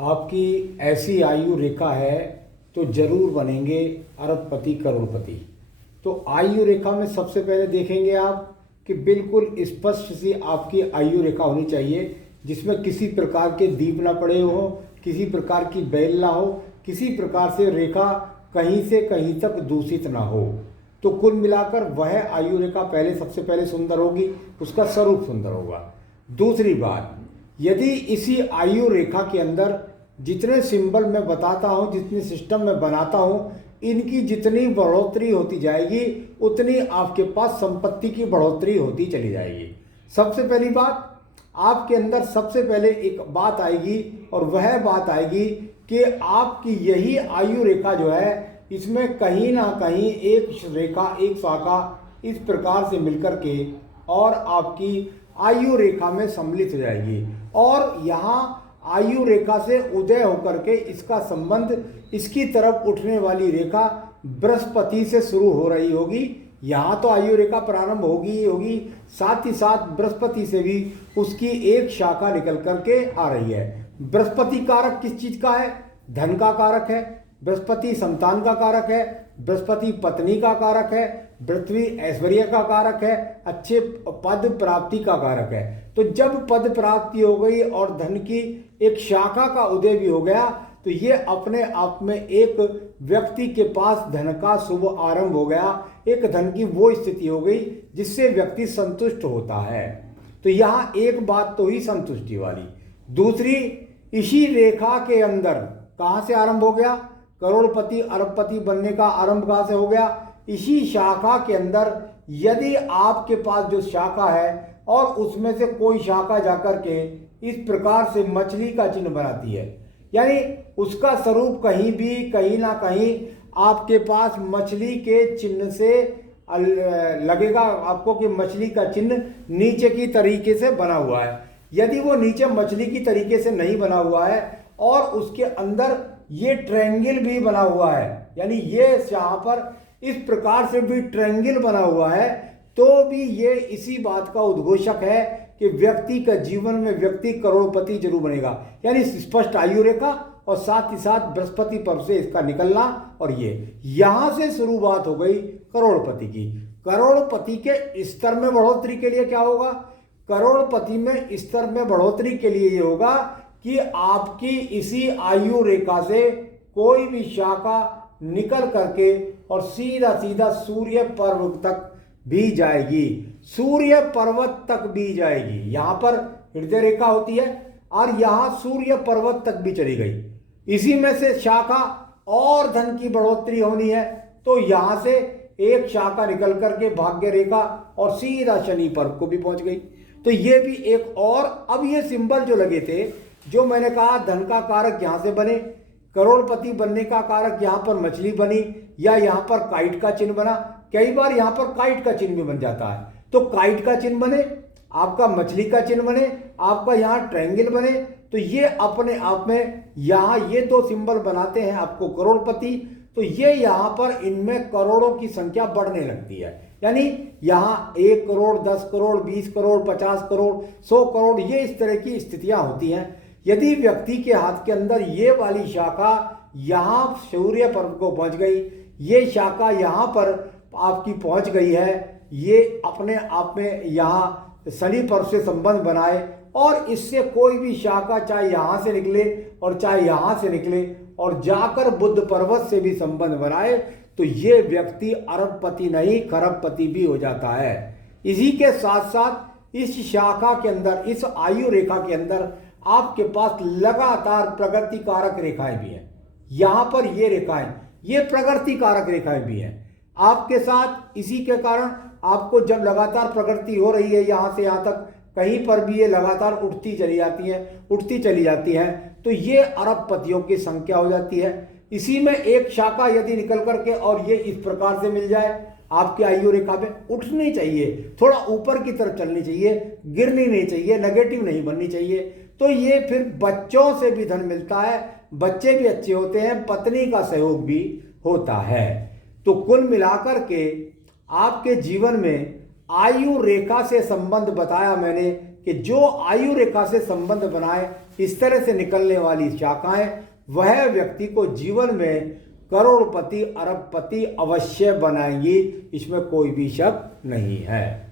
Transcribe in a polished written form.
आपकी ऐसी आयु रेखा है तो जरूर बनेंगे अरबपति करोड़पति। तो आयु रेखा में सबसे पहले देखेंगे आप कि बिल्कुल स्पष्ट सी आपकी आयु रेखा होनी चाहिए, जिसमें किसी प्रकार के दीप ना पड़े हो, किसी प्रकार की बैल ना हो, किसी प्रकार से रेखा कहीं से कहीं तक दूषित ना हो। तो कुल मिलाकर वह आयु रेखा पहले सबसे पहले सुंदर होगी, उसका स्वरूप सुंदर होगा। दूसरी बात, यदि इसी आयु रेखा के अंदर जितने सिंबल मैं बताता हूँ, जितने सिस्टम मैं बनाता हूँ, इनकी जितनी बढ़ोतरी होती जाएगी उतनी आपके पास संपत्ति की बढ़ोतरी होती चली जाएगी। सबसे पहली बात, आपके अंदर सबसे पहले एक बात आएगी और वह बात आएगी कि आपकी यही आयु रेखा जो है, इसमें कहीं ना कहीं एक रेखा, एक शाखा इस प्रकार से मिलकर के और आपकी आयु रेखा में सम्मिलित हो जाएगी। और यहाँ आयु रेखा से उदय होकर के इसका संबंध, इसकी तरफ उठने वाली रेखा बृहस्पति से शुरू हो रही होगी। यहाँ तो आयु रेखा प्रारंभ होगी ही होगी, साथ ही साथ बृहस्पति से भी उसकी एक शाखा निकल करके आ रही है। बृहस्पति कारक किस चीज का है? धन का कारक है। बृहस्पति संतान का कारक है। बृहस्पति पत्नी का कारक है। पृथ्वी ऐश्वर्य का कारक है। अच्छे पद प्राप्ति का कारक है। तो जब पद प्राप्ति हो गई और धन की एक शाखा का उदय भी हो गया, तो ये अपने आप में एक व्यक्ति के पास धन का शुभ आरंभ हो गया। एक धन की वो स्थिति हो गई जिससे व्यक्ति संतुष्ट होता है। तो यहाँ एक बात तो ही संतुष्टि वाली। दूसरी, इसी रेखा के अंदर कहाँ से आरंभ हो गया? करोड़पति अरबपति बनने का आरंभ कहाँ से हो गया? इसी शाखा के अंदर यदि आपके पास जो शाखा है और उसमें से कोई शाखा जाकर के इस प्रकार से मछली का चिन्ह बनाती है, यानी उसका स्वरूप कहीं भी कहीं ना कहीं आपके पास मछली के चिन्ह से लगेगा आपको कि मछली का चिन्ह नीचे की तरीके से बना हुआ है। यदि वो नीचे मछली की तरीके से नहीं बना हुआ है और उसके अंदर ये ट्रायंगल भी बना हुआ है, यानी ये यहाँ पर इस प्रकार से भी ट्रायंगल बना हुआ है, तो भी ये इसी बात का उद्घोषक है कि व्यक्ति का जीवन में व्यक्ति करोड़पति जरूर बनेगा। यानी स्पष्ट आयु रेखा और साथ ही साथ बृहस्पति पर्व से इसका निकलना, और ये यहां से शुरुआत हो गई करोड़पति की। करोड़पति के स्तर में बढ़ोतरी के लिए क्या होगा? करोड़पति में स्तर में बढ़ोतरी के लिए ये होगा कि आपकी इसी आयु रेखा से कोई भी शाखा निकल करके और सीधा सीधा सूर्य पर्व तक भी जाएगी, सूर्य पर्वत तक भी जाएगी। यहां पर हृदय रेखा होती है और यहां सूर्य पर्वत तक भी चली गई। इसी में से शाखा और धन की बढ़ोतरी होनी है, तो यहां से एक शाखा निकल करके भाग्य रेखा और सीधा शनि पर्व को भी पहुंच गई। तो ये भी एक और, अब ये सिंबल जो लगे थे, जो मैंने कहा धन का कारक यहां से बने, करोड़पति बनने का कारक यहां पर मछली बनी, या यहां पर काइट का चिन्ह बना। कई बार यहां पर काइट का चिन्ह भी बन जाता है, तो काइट का चिन्ह बने, आपका मछली का चिन्ह बने, आपका यहां ट्रायंगल बने, तो ये अपने आप में यहां ये दो सिंबल बनाते हैं आपको करोड़पति। तो ये यहां पर इनमें करोड़ों की संख्या बढ़ने लगती है, यानी यहां 1 करोड़, 10 करोड़, 20 करोड़, 50 करोड़, 100 करोड़, ये इस तरह की स्थितियां होती हैं। यदि व्यक्ति के हाथ के अंदर ये वाली शाखा यहां सूर्य पर्व को पहुंच गई, ये शाखा यहां पर आपकी पहुंच गई है, ये अपने आप में यहाँ शनि पर्व से संबंध बनाए और इससे कोई भी शाखा चाहे यहाँ से निकले और चाहे यहाँ से निकले और जाकर बुध पर्वत से भी संबंध बनाए, तो ये व्यक्ति अरबपति नहीं खरबपति भी हो जाता है। इसी के साथ साथ इस शाखा के अंदर, इस आयु रेखा के अंदर आपके पास लगातार प्रगति कारक रेखाएं भी हैं। यहाँ पर ये रेखाएं, ये प्रगति कारक रेखाएं भी हैं आपके साथ। इसी के कारण आपको जब लगातार प्रगति हो रही है यहाँ से यहाँ तक, कहीं पर भी ये लगातार उठती चली जाती है, तो ये अरबपतियों की संख्या हो जाती है। इसी में एक शाखा यदि निकल करके और ये इस प्रकार से मिल जाए, आपकी आयु रेखा में उठनी चाहिए, थोड़ा ऊपर की तरफ चलनी चाहिए, गिरनी नहीं चाहिए, नेगेटिव नहीं बननी चाहिए। तो ये फिर बच्चों से भी धन मिलता है, बच्चे भी अच्छे होते हैं, पत्नी का सहयोग भी होता है। तो कुल मिलाकर के आपके जीवन में आयु रेखा से संबंध बताया मैंने कि जो आयु रेखा से संबंध बनाए इस तरह से निकलने वाली शाखाएं वह व्यक्ति को जीवन में करोड़पति अरबपति अवश्य बनाएंगी, इसमें कोई भी शक नहीं है।